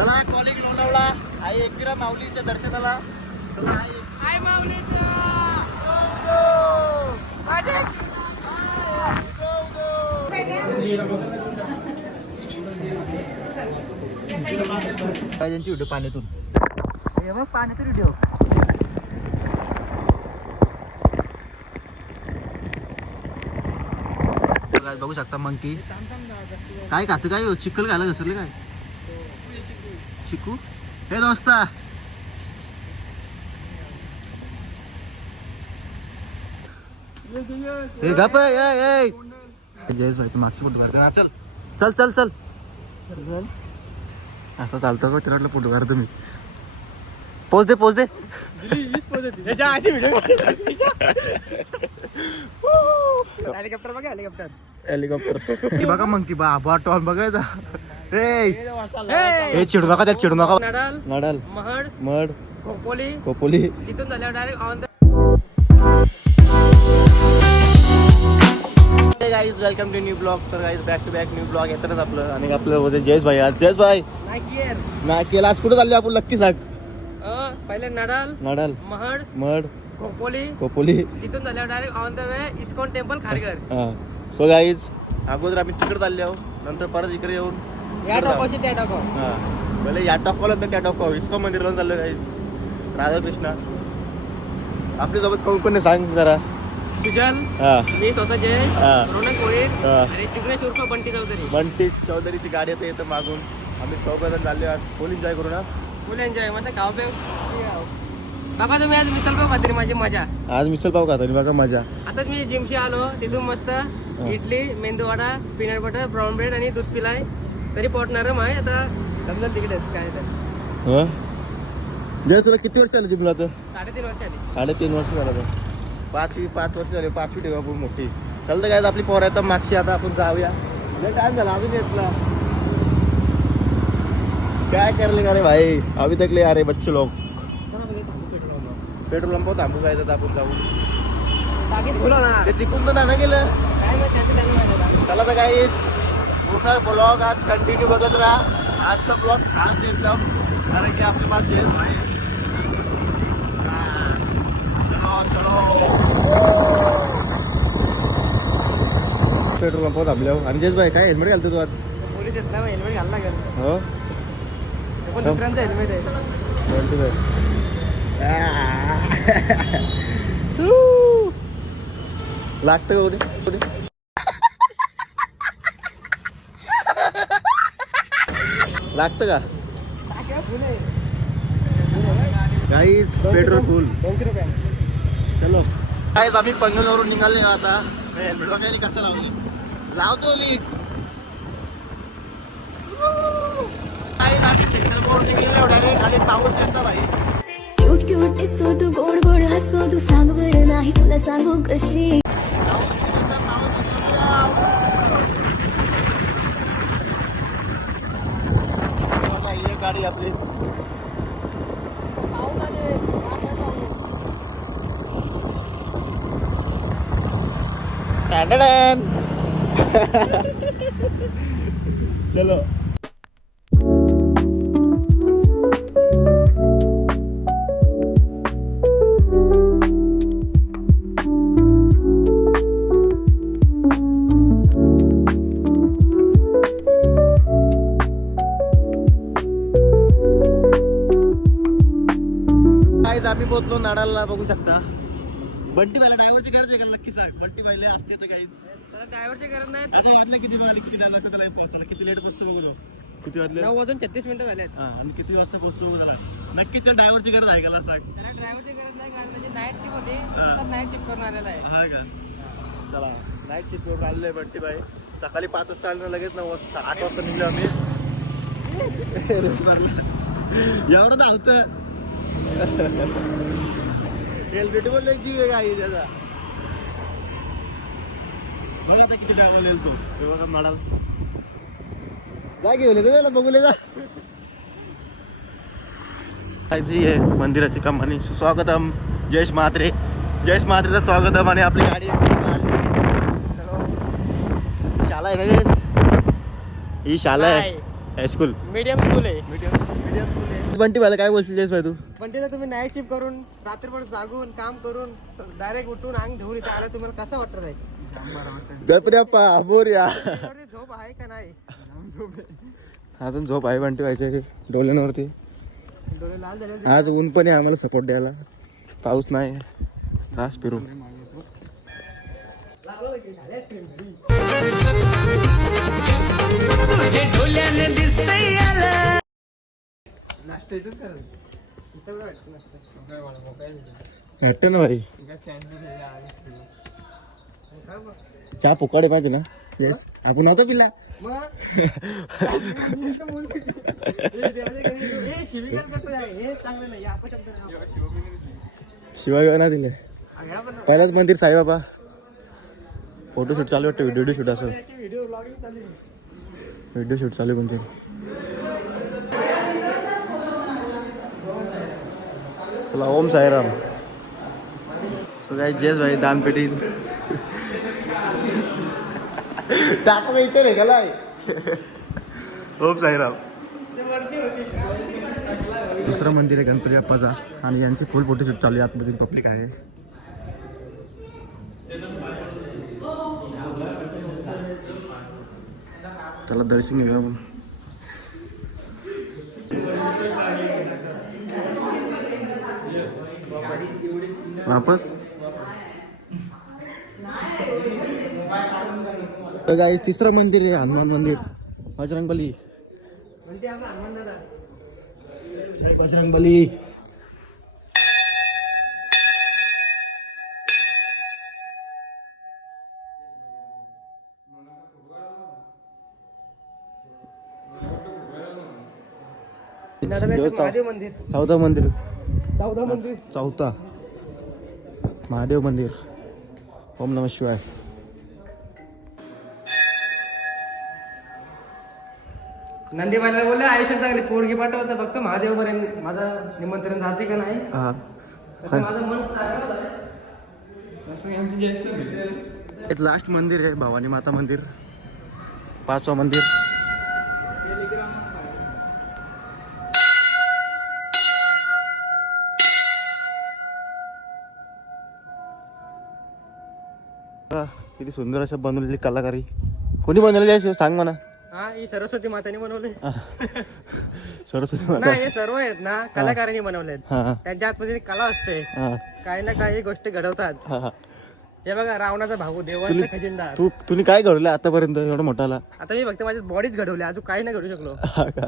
चला कॉलिंग लोणावळा आई एकविरा माऊलीच्या दर्शनाला. चला आई काय माऊलीचं. काय त्यांची व्हिडिओ पाण्यातून पाण्यातून व्हिडिओ. बघू शकता मंकी. काय खातं काय हो? चिखल घाला घसरले काय? चिकू हे दोस्ता. हे गप ए, ए, ए. जयेश भाई तू मागची फोटो काढतो ना चल. चल चल चल. असं चालतं का? त्याला वाटलं फोटो काढतो मी पोच दे पोच दे. हेलिकॉप्टर बघा हेलिकॉप्टर हेलिकॉप्टर बघा मग की बा बा टॉल बघायचा. ए चिडू नका त्यात चिडू नका. Nadal Nadal. महड मड खोपोली. कोपोली तिथून झाल्यावर direct on the guys welcome to new blog तर guys back to back new blog येतातच आपलं. आणि आपलं होते जयेश भाई. आज जयेश भाई. ना केला आज कुठं चालले आपण? नक्की सांग. पहिले नडाल नडाल. महड मड खोपोली. तिथून झाल्यावर direct on the way ISKCON temple Kharghar. हा. सो गाईज अगोदर आम्ही तिकडे चालले. आहो नंतर परत इकडे येऊन या त्या टाकाव हा. पहिले या टॉकला तर त्या टॉक इस्कॉ मंदिरला चाललो गाईज राधाकृष्ण. आपल्यासोबत कोण कोण आहे? सांग जरा. सुजल हा. मी स्वतः जयेश हा. रोनक गोहित हा. आणि उर्फ बंटी चौधरी. बंटी चौधरीची गाडी येते इथं मागून. आम्ही चौघजण चालले आज. फुल एन्जॉय करू ना? फुल एन्जॉय मस्त खाव पे बाबा तुम्ही आज मिसल पाव खात्री माझी मजा. आज मिसल पाव खाता बघा मजा. आताच मी जिमशी आलो तिथून मस्त idli medu vada peanut butter brown bread आणि दूध पिलाय. तरी पोट नरम आहे आता समजा तिकडेच काय तर हा? जय तुला किती वर्ष झालं जिमला तर साडेतीन वर्ष आली साडेतीन वर्ष झालं तर पाचवी पाच वर्ष झाले पाचवी ठेवा खूप मोठी. चालतं काय आपली पोरं येतात मागची आता आपण जाऊया. लय टाइम झाला अजून येतला. काय करले का रे भाई? अभी तक ले अरे बच्चे लोग पेट्रोल पंप थांबू काय तर आपण जाऊ. बाकी बोलो ना. ते तिकून तर नाही गेलं. काय माहिती चला तर काही पूर्ण ब्लॉग आज कंटिन्यू बघत राहा. आजचा ब्लॉग खास एकदम कारण की आपल्या पास जयेश भाई आहे. हा. चलो चलो. पेट्रोल पंपावर थांबल्यावर आणि जयेश भाई काय हेल्मेट घालतो तू आज? पोलीस येत ना हेल्मेट घालला लागेल. हो? पण दुसऱ्यांचं हेल्मेट आहे. लागतं का उद्या उद्या लागतं का? गाईज पेट्रोल फुल चलो. गाईज आम्ही पनवेलवरून निघाले आता. हेल्मेट वगैरे कसं लावली? लावतो लीट गाईज आम्ही सिग्नल निघाले डायरेक्ट आणि पाऊस येतो भाई. क्यूट क्यूट दिसतो तू गोड गोड हसतो. तू सांग बरं नाही तुला सांगू कशी ही एक गाडी आपली टॅडॅडॅन. चलो काय आम्ही पोहोचलो नाडाला बघू शकता बंटी बायला ड्रायव्हरची गरज आहे का बंटी बायला असते तर काही. ड्रायव्हरचे गरज नाही. आता वाजला किती वाजले किती लागला त्याला पोहोचायला किती लेट बसतो बघू जाऊ. किती वाजले? नऊ वाजून छत्तीस मिनिटं झालेत. हा आणि किती वाजता पोहोचतो बघू त्याला. नक्की त्या ड्रायव्हरची गरज आहे का? सांग त्याला ड्रायव्हरची गरज नाही कारण त्याची नाईट शिफ्ट होती. नाईट शिफ्ट करून आलेला आहे. हा का? चला नाईट शिफ्ट करून आलेलो बंटी बाई सकाळी पाच वाजता आलो लगेच नऊ वाजता आठ वाजता निघलो आम्ही. एवढं धावतं. हेल्मेट बोलले जी आहे गाडी त्याचा. बघ आता किती ड्रायव्हर येईल तो हे बघा म्हणाल जा घेऊन त्याला बघू जा जी आहे मंदिराची कमानी जयेश म्हात्रे जयेश म्हात्रेचं स्वागतम आणि आपली गाडी. शाला आहे ना जयेश ही शाला आहे. हायस्कूल मीडियम स्कूल आहे. मीडियम बंटी मला काय बोलशील जयेश भाई तू? पण तिथं तुम्ही नाईट शिफ्ट करून रात्रभर जागून काम करून डायरेक्ट उठून अंग धुवून इथं आलं तुम्हाला कसं वाटत आहे गणपती बाप्पा मोरया एवढी झोप आहे का नाही? अजून झोप आहे बंटी व्हायच्या डोल्यांवरती डोळे लाल झाले आज ऊन पण आहे आम्हाला सपोर्ट द्यायला. पाऊस नाही. रास फिरू. वाटतं ना भाई चहा पोकाडे पाहिजे ना. येस आपण नव्हता पिला. शिवाय ना दिले. पहिलाच मंदिर साईबाबा. फोटोशूट चालू वाटतं व्हिडिओ शूट असं. व्हिडिओ शूट चालू कोणते? चला ओम साईराम. सो काय जेस भाई दानपेटी टाका इथे रे गलाय ओम साईराम दुसरं मंदिर आहे गणपती बाप्पाचा आणि यांचे फुल फोटोशूट चालू आहे. आतमध्ये पब्लिक आहे. चला दर्शन घेऊया वापस? तर काय तिसरं मंदिर आहे हनुमान मंदिर. बजरंगबली. बजरंगबली. चौथा मंदिर. चौदा मंदिर. चौथा. महादेव मंदिर. ओम नम शिवाय. नंदीबाईला बोलले आयुष्यात चांगली पोरगी पाठवता फक्त महादेव पर्यंत माझं निमंत्रण जाते का नाही? हा. तसं माझं मन आहे. लास्ट मंदिर आहे भवानी माता मंदिर. पाचवा मंदिर. हा, किती सुंदर अशा बनवलेली कलाकारी. कोणी बनवलेली आहे सांग म्हणा हा ही सरस्वती माताने बनवले हा. सरस्वती माता. नाही हे सर्व आहेत ना कलाकारांनी बनवले आहेत हा. त्यांच्या आतमध्ये कला असते. हा. काही ना काही गोष्टी घडवतात. हा हा. हे बघा रावणाचा भाऊ देवांचा खजिनदार. तू तुम्ही काय घडवलं आतापर्यंत एवढा मोठाला? आता मी फक्त माझ्या बॉडीच घडवली अजून काही नाही घडू शकलो. हा का?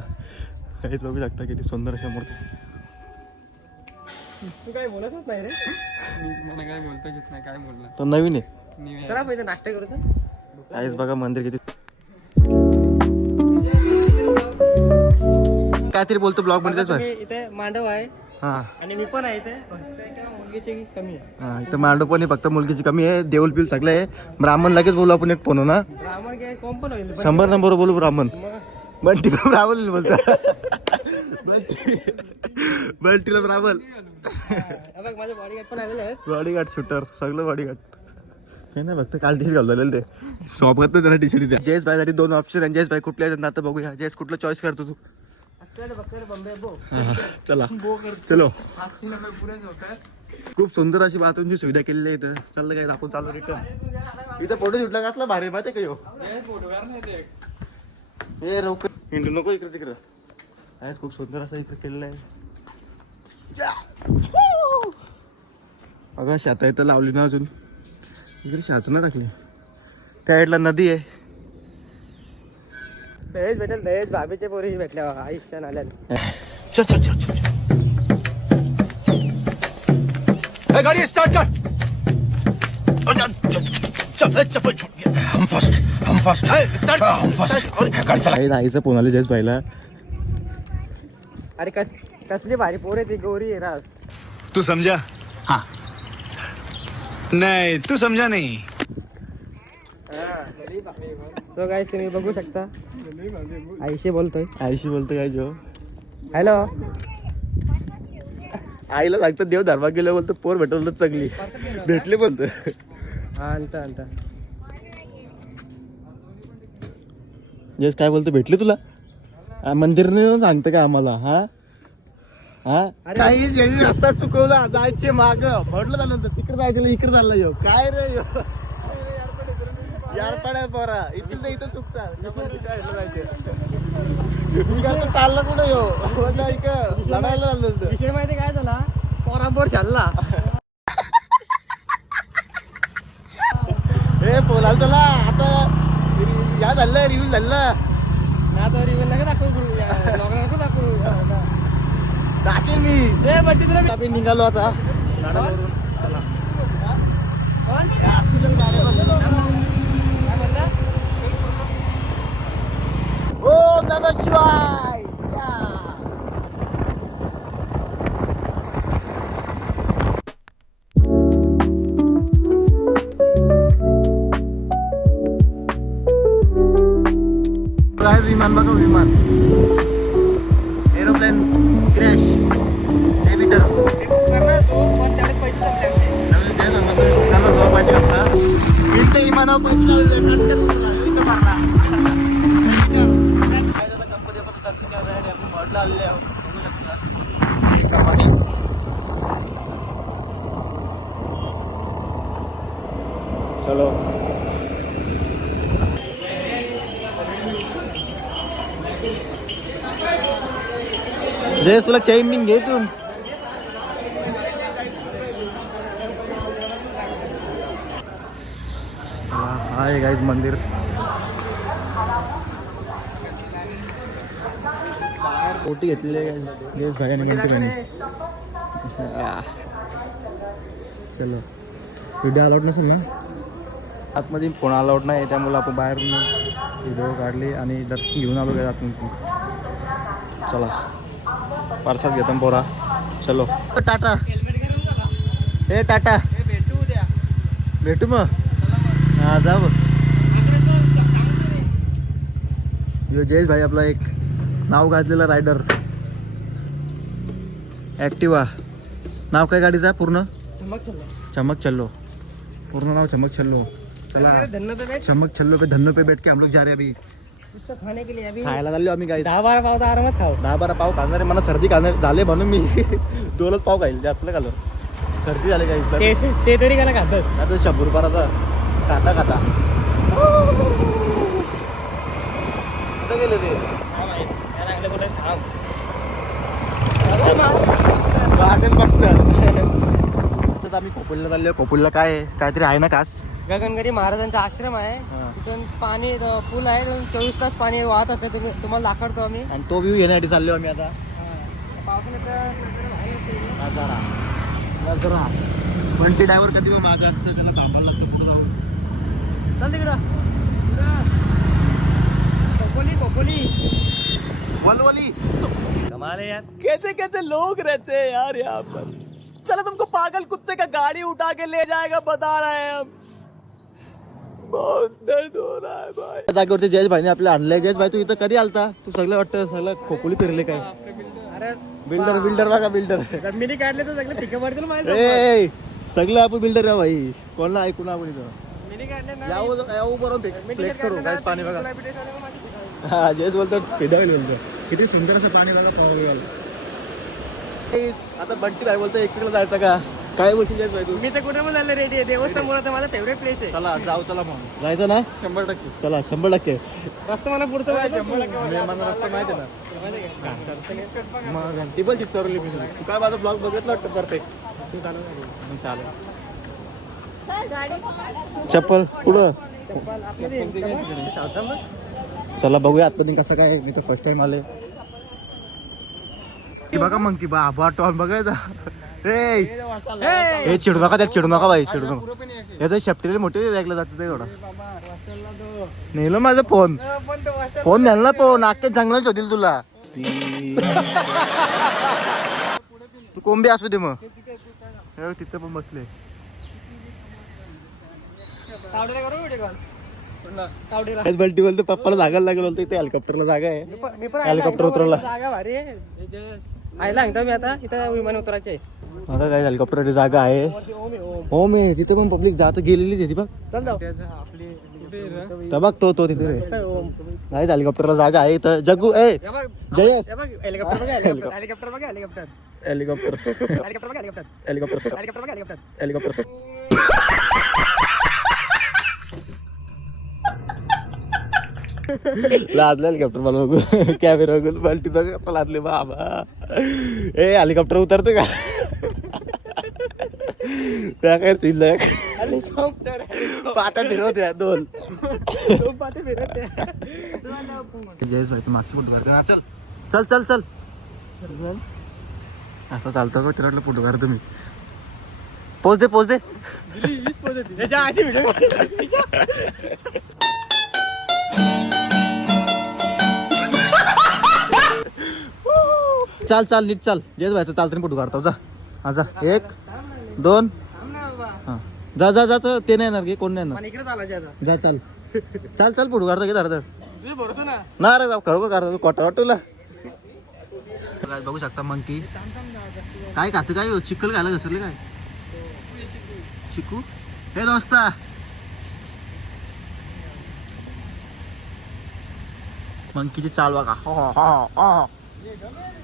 काही लोक लागतात किती सुंदर अशा मूर्ती. तू काही बोलतच नाही रे? मला काय बोलता येत नाही काय बोलला. तो नवीन आहे. चला पहिले नाश्ता करू तर काहीच बघा मंदिर किती काहीतरी बोलतो ब्लॉगमध्ये इथे मांडव आहे. हा. आणि मी पण आहे इथे. फक्त एका मुलगीची कमी आहे. हा इथं मांडव पण आहे फक्त मुलगीची कमी आहे. देऊल बिल सगळं आहे. ब्राह्मण लगेच बोलू आपण एक फोन ना ब्राह्मण काय कोण पण होईल. पण शंभर नंबर बोलू ब्राह्मण. बंटी ब्राह्मण बोलतो. बंटी. बंटीला ब्राह्मण. हा, बघ माझे बॉडीगार्ड पण आलेले आहेत. बॉडीगार्ड शूटर सगळं बॉडीगार्ड हे ना फक्त काल टी शर्ट घाललेलं ते. शॉप त्याला टी शर्ट जयेश भाईसाठी दोन ऑप्शन आहे जयेश भाई कुठले आहेत? आता बघूया. जयेश कुठलं चॉईस करतो तू? चला चलो खूप सुंदर अशी बाथरूमची सुविधा केलेली आहे इथं. चाललं काय आपण चालू रिटर्न इथं फोटो शूटला कसला भारी माहिती आहे का ते हे रोक. हिंडू नको इकडे तिकडं. आहेच खूप सुंदर असं इकडे केलेलं आहे. अगं शाता इथं लावली ना अजून. इकडे शात ना टाकली. त्या साईडला नदी आहे. दहेज भेटेल दहेज भाभीच्या पोरी भेटल्या आयुष्यात आल्यात. चल चल चल चल गाड़ी स्टार्ट कर. चल चप्पल छूट गया हम फर्स्ट हम फर्स्ट स्टार्ट हम फर्स्ट गाड़ी चला. नाहीचं पोनाले जयस पाहिला. अरे कस कसली भारी पोर आहे ती गौरी आहे रास. तू समझा हाँ. नहीं तू समझा नहीं. तो काय तुम्ही बघू शकता. आईशी बोलतोय. आईशी बोलतो काय जो हॅलो आईला सांगतं देव धर्मा गेलं बोलतो पोर भेटवलं तर चांगली. भेटले बोलतो हा आणता आणता जयस काय बोलतो भेटले तुला? हा, मंदिरने येऊन सांगतं का आम्हाला हा? हा? काही रस्ता चुकवला जायचे माग. म्हटलं झालं तिकडे जायचं इकडे चाललं येऊ. काय रे ह्यो? यार पड्या पोरा. इथून इथं चुकता आता चाललं कुठे इकडं लढायला चाललं. विषय माहिती काय झाला? पोरांबरोबर चालला ए बोलाल त्याला. आता या झालं रिव्ह्यू झालं. ना तो रिव्हिल नका दाखवू नको दाखवू. टाकेल मी. ए बट्टी तुला निघालो आता कोण? काय म्हणता? ओम नम शिवाय या. काय विमान बघा विमान एरोप्लेन क्रॅश डेबिटर करणार तो पण त्याने पैसे संपले आमचे विमानावर पैसे लावले इथं भरला काय आलेले आहोत बघू शकता. चलो. रे तुला चैन बिन घे तू. हाय गाईज मंदिर. ओटी घेतलेली गेस भाई गणपती चलो. व्हिडिओ अलाउड नसेल ना? आतमध्ये फोन अलाउड नाही त्यामुळे आपण बाहेरून व्हिडिओ काढले आणि दर्शन घेऊन आलो काय आतमध्ये चला. प्रसाद घेतो पोरा. चलो. टाटा. हे टाटा. भेटू उद्या भेटू मग. हा जा बघ. यो जयेश भाई आपला एक. नाव घातलेला रायडर ॲक्टिवा नाव काय गाडीचा पूर्ण? चमक चल. चमक चल्लो. पूर्ण नाव चमक चल्लो. चला. चमक चल्लो पे धन्नो पे बैठ के हम लोग जा रहे अभी. कुछ तो खाने के लिए अभी. खायला चाललो आम्ही काही दहा बारा पाव तर आरामात खाऊ. दहा बारा पाव खाणार आहे. मला सर्दी खाणार झाले म्हणून मी दोनच पाव खाईल. जास्त नाही खालो सर्दी झाली काही ते तरी का? खातस आता शंभर रुपयाचा खाता खाता. कुठं गेले ते? गार्डन फक्त आता आम्ही कोपरला चाललो कोपरला काय? काहीतरी आहे ना खास? गगनगिरी महाराजांचा आश्रम आहे. तिथून पाणी पूल आहे. चोवीस तास पाणी वाहत असते तुम्ही तुम्हाला दाखवतो आम्ही. आणि तो व्ह्यू घेण्यासाठी चाललो आम्ही आता. नजारा नजरा. बंटी ड्रायव्हर कधी पण मागं असतं. त्याला थांबायला लागतं पुढे जाऊन. चल तिकडं. कोकोली कोकोली वलवली कमाल यार। कैसे कैसे लोग रहते हैं यार यहाँ पर? चलो तुमको पागल कुत्ते का गाड़ी उठा के ले जाएगा बता रहे हैं हम। बहुत दर्द हो रहा है भाई। जागेवरती जयेश भाईने जयेश भाई तू इथं कधी आलता? तू सगळं वाटतं सगळं खोकुली फिरले काय अरे बिल्डर बिल्डर बघा बिल्डर। जमिनी काढले तर सगळे पिकं पडतील माहिती ए सगळं आपण बिल्डर आहे भाई। कोणाला ऐकून आपण इथं फ्लेक्स करू काय पाणी बघा हा जयेश बोलतो. फिदाईल बोलतो. किती सुंदर असं पाणी बघा पाहायला आता बंटी भाई बोलतो एकटीला जायचं का? काय बोलतील जयेश भाई तू? मी तर कुठे पण झालं रेडी आहे? देवस्थान मुळे माझा फेवरेट प्लेस आहे. चला जाऊ चला मग. जायचं ना? शंभर टक्के. चला शंभर टक्के. रस्ता मला पुढचं माहिती आहे. मी- मला रस्ता माहिती ना. मग घंटी पण चित्तवरली मी तू काय माझा ब्लॉग बघितला वाटतं? परफेक्ट मग चालेल. चप्पल पुढं चप्पल आपली दे. चप्पल. बस. चला बघूया आतमध्ये कसं काय मी तर फर्स्ट टाइम आले बघा मग की बा टॉन बघायचा. हे चिडू नका त्यात चिडू नका बाई चिडू नका. याचं शेपटीला मोठे वेगळं जाते ते एवढं. नेलं माझा फोन फोन नेला फोन अख्ख्या जंगलात होतील तुला. तू कोंबी असू दे मग. हे तिथं पण बसले. तावडीला बल्टी बोलतो पप्पाला जागा लागेल बोलतो इथे हेलिकॉप्टरला जागा आहे. मी पण- हेलिकॉप्टर उतरवला. जागा भारी आहे. सांगतो मी आता इथं विमान उतरायचे. आता काय हेलिकॉप्टरची जागा आहे. हो मी तिथे पण पब्लिक जात गेलेलीच आहे ती बघ. चल जाऊ. तर बघ तो तो तिथे नाही हेलिकॉप्टरला जागा आहे तर जगू ए हे जयस बघ हेलिकॉप्टर हेलिकॉप्टर हेलिकॉप्टर बघा helicopter helicopter helicopter helicopter helicopter helicopter बघा हेलिकॉप्टर हेलिकॉप्टर लादलं हेलिकॉप्टर मला बघू कॅमेरा बघून बालटी बघ लादले बाबा. ए हेलिकॉप्टर उतरते का? त्या काय सीन हेलिकॉप्टर पाता फिरवत या दोन. पाते. जयेश भाई तू मागची फोटो चल चल चल चल. असं चालतं का? तिला वाटलं फोटो काढतो मी पोच दे पोच दे. आधी व्हिडिओ चाल चाल नीट चाल. जयेश भाईचं चालतं फोटो काढतो. जा. हा जा. एक दोन. हा. जा जा जा तर ते नाही येणार की कोण नाही येणार? जा चाल. चाल चाल फोटो काढतो की धर ना? रे बाप खरोखर काढतो कोटा वाटूला. बघू शकता मंकी. काय खातं काय चिकल खायला घसरले काय? चिकू. हे दोस्ता. मंकीची चाल बघा. हो, हो, हो, हो.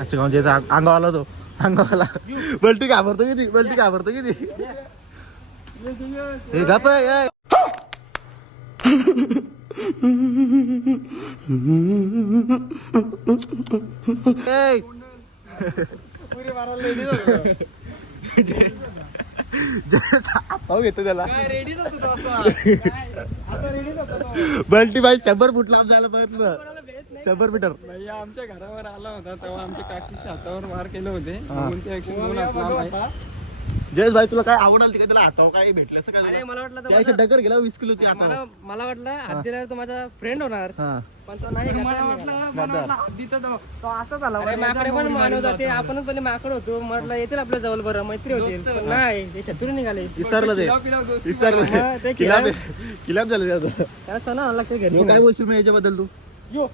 अच्छा म्हणजे अंगाव आला तो. अंगाव आला. बलटी घाबरतो किती? बलटी घाबरतो किती? हे गप ए. पाहू घेतो त्याला. रेडीच होतो तो असा? आता रेडीच होतो तो. बल्टी बाई शंभर फूट लांब जायला पाहिजे शंभर मीटर. भैया आमच्या घरावर आला होता तेव्हा आमच्या काकीच्या हातावर मार केले होते. जयेश भाई तुला काय आवडाल ते काय त्याला हातावर काय भेटलं असं अरे काय मला वाटलं तो त्याशी माझा- डगर गेला वीस हातावर. मला मला वाटलं हात दिल्यावर तो माझा फ्रेंड होणार हा. पण तो नाही मला घातला वाटलं नाही. मला वाटलं हद्दीत तो तो असा झाला. अरे माकडे पण मानव जाते आपणच पहिले माकड होतो. म्हटलं येतील आपल्या जवळ बरं मैत्री होतील. पण नाही ते शत्रू निघाले. विसरलं ते. विसरलं ते. झालं त्याचं त्याला आणला लागते घरी? काय बोलशील मग याच्याबद्दल तू? यो.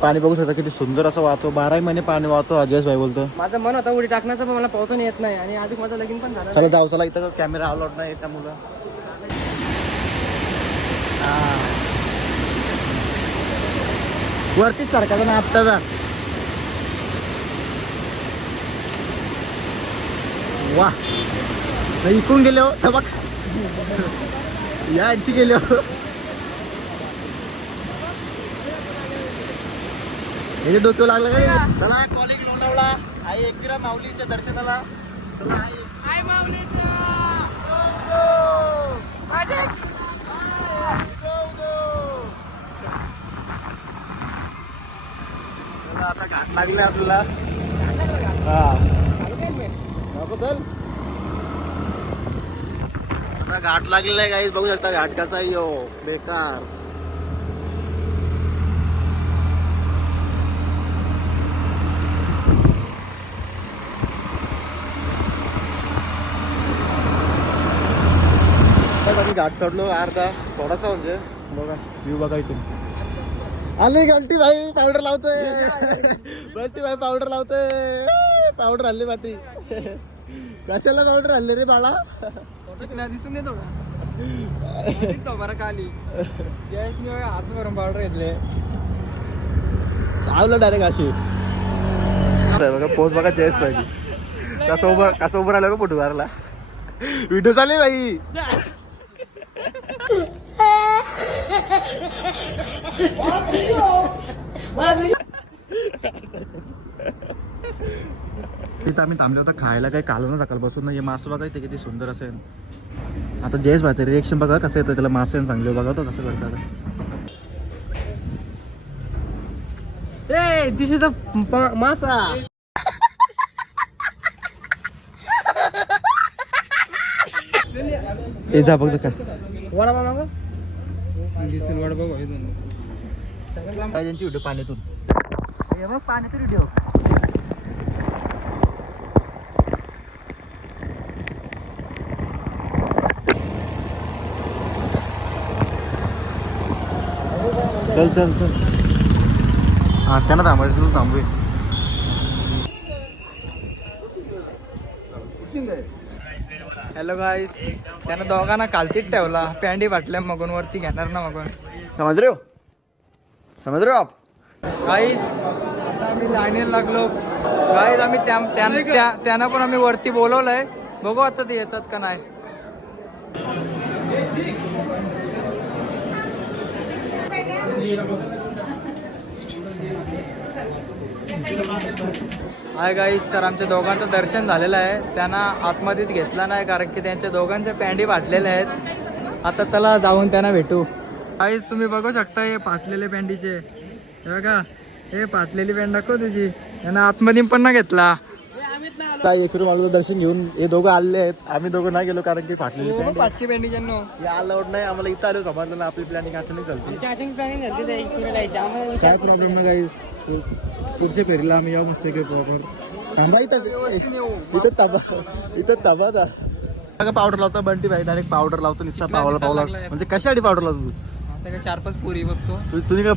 पाणी बघू शकता किती सुंदर असं वाहतो. बाराही महिने पाणी वाहतो अजयश भाई बोलतो. माझं मन होता उडी टाकण्याचं पण मला पोहता येत नाही आणि आधी माझं लगीन पण झालं चला जाऊ चला इथं कॅमेरा अलाउड नाही त्यामुळं हा. वरतीच सारखा ना आत्ताचा वा. नाही, इकडून गेले हो या यांची गेले हो याच्या डोक्यावर लागलं काय चला कॉलिंग लोणावळा आई एकविरा माऊलीच्या दर्शनाला. चला आई. चला, आता घाट लागले आपल्याला. हा. आता घाट लागलेला आहे काही बघू शकता घाट कसा आहे. यो बेकार. घाट चढलो अर्धा थोडासा म्हणजे. बघा व्ह्यू बघा इथून. आले घंटी भाई पावडर लावतोय. घंटी भाई पावडर लावतोय. पावडर हल्ली माती. कशाला पावडर हल्ली रे बाळा? दिसून येतो बरं खाली. गॅसने हात भरून पावडर घेतले. लावलं डायरेक्ट अशी. बघा पोच बघा जयस पाहिजे कसं उभं कसं उभं राहिलं फोटो मारला व्हिडिओ चालले बाई तिथं आम्ही थांबलो होतो खायला काही कालवं ना सकाळपासून नाही. मासं बघा इथे किती सुंदर असेल आता जयेश भाईचं रिएक्शन बघा कसं येतं त्याला. मासे चांगले बघा तो कसं करतात. ए दिस इज द मासा ए जा बघ का वडा मामा बघा इथून व्हिडिओ पाण्यातून? व्हिडिओ चल चल चल. हां त्यांना थांबायचं थांबूया. हॅलो गाईस त्यानं दोघांना कालतीच ठेवला. पॅन्डी वाटल्या मगून वरती घेणार ना मगून. समज रे हो? समज रे हो आप? गाईस आता आम्ही लाईनीला लागलो. गाईस आम्ही त्या त्यां- त्या- त्यांना पण आम्ही वरती बोलवलंय. बघू आता ते येतात का नाही. हाय गाईस तर आमच्या दोघांचं दर्शन झालेलं आहे. त्यांना आतमध्येच घेतला नाही कारण की त्यांच्या दोघांच्या पॅन्डी फाटलेल्या आहेत. आता चला जाऊन त्यांना भेटू. गाईस तुम्ही बघू शकता हे फाटलेले पॅन्डीचे. हे बघा हे फाटलेली पॅन्ट दाखव तुझी त्यांना आतमध्ये पण ना घेतला. ताई फिरून माझं दर्शन घेऊन हे दोघं आलेले आहेत. आम्ही दोघं नाही गेलो कारण की फाटलेली पॅन्ट आहे. फाटकी पॅन्डीच्या हे अलाउड नाही आम्हाला इथं आलो समजलं ना आपली प्लॅनिंग अचानक चालते. झाली काय प्रॉब्लेम नाही पुढच्या फेरीला आम्ही येऊ मस्त काही प्रॉपर थांबा इथं. इथं थांबा. इथं थांबा आता. पावडर लावता बंटी भाई डायरेक्ट पावडर लावतो निस्ता पावडर पावला लागलाय. म्हणजे कशासाठी पावडर लावतो आता काय चार पाच पुरी बघतो. तू तू तुम्ही काय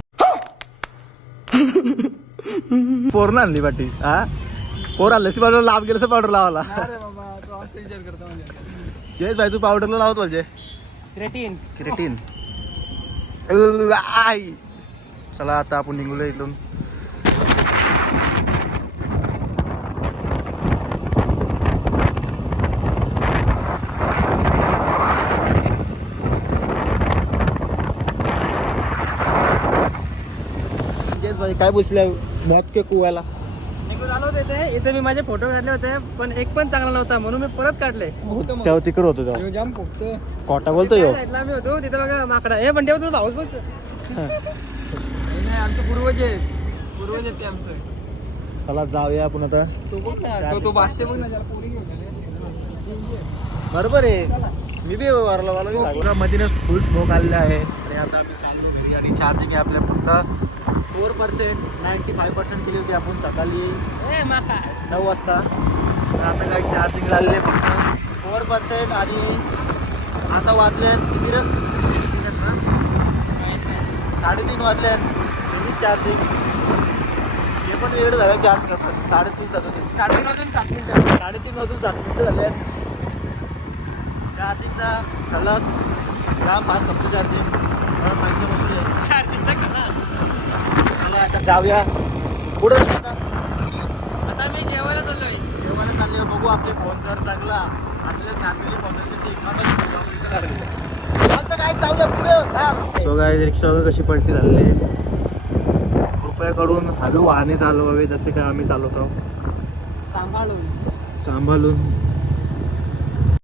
पोर आणली बाटी हा? पोर आणली ती पावडर लाभ गेलं पावडर लावाला अरे बाबा तू असं विचार करतो जयेश भाई तू पावडरला लावत म्हणजे क्रेटीन. क्रिटीन. आई. चला आता आपण निघूया इथून. जयेश भाई काय बोलले मौत के कुवायला एक झालं होतं इथे. इथे मी माझे फोटो काढले होते पण एक पण चांगला नव्हता म्हणून मी परत काढले. तेव्हा तिकडे होतो तेव्हा. जाम कोटा बोलतो यो. साईडला आम्ही होतो तिथे बघा माकडा. हे पण तुझा भाऊच आमचं पूर्वज आहे. पूर्वज आहेत ते आमचं. चला जाऊया आपण आता. तो बादशे बघ ना आले. बरोबर आहे. मी बी वारला मला मधीने फुल स्मोक आलेला आहे. आणि आता आम्ही चाललो घरी आणि चार्जिंग आहे आपल्या फक्त four percent ninety five percent केली होती. आपण सकाळी नऊ वाजता. आता काही चार्जिंग झालेले फक्त. फोर पर्सेंट आणि आता वाजले किती रे? साडेतीन वाजले किती चार्जिंग हे पण वेळ झालं चार्ज करतात साडेतीन सदतीस साडेतीन वाजून सात मिनिटं साडेतीन वाजून सात मिनिटं झाले चार्जिंगचा खलास. काम पाच कपडे चार्जिंग पैसे बसले चार्जिंगचा आता जाऊया. पुढे आता. आता मी जेवायला चाललोय. जेवायला चालले बघू आपले फोन जर चांगला आपल्याला फॅमिली फोन काय? चाललं पुढे. सो काय रिक्षा कशी पलटी झालेली आहे? कृपया कडून हळू वाहने चालवावे जसे काय आम्ही चालवतो. सांभाळून. सांभाळून.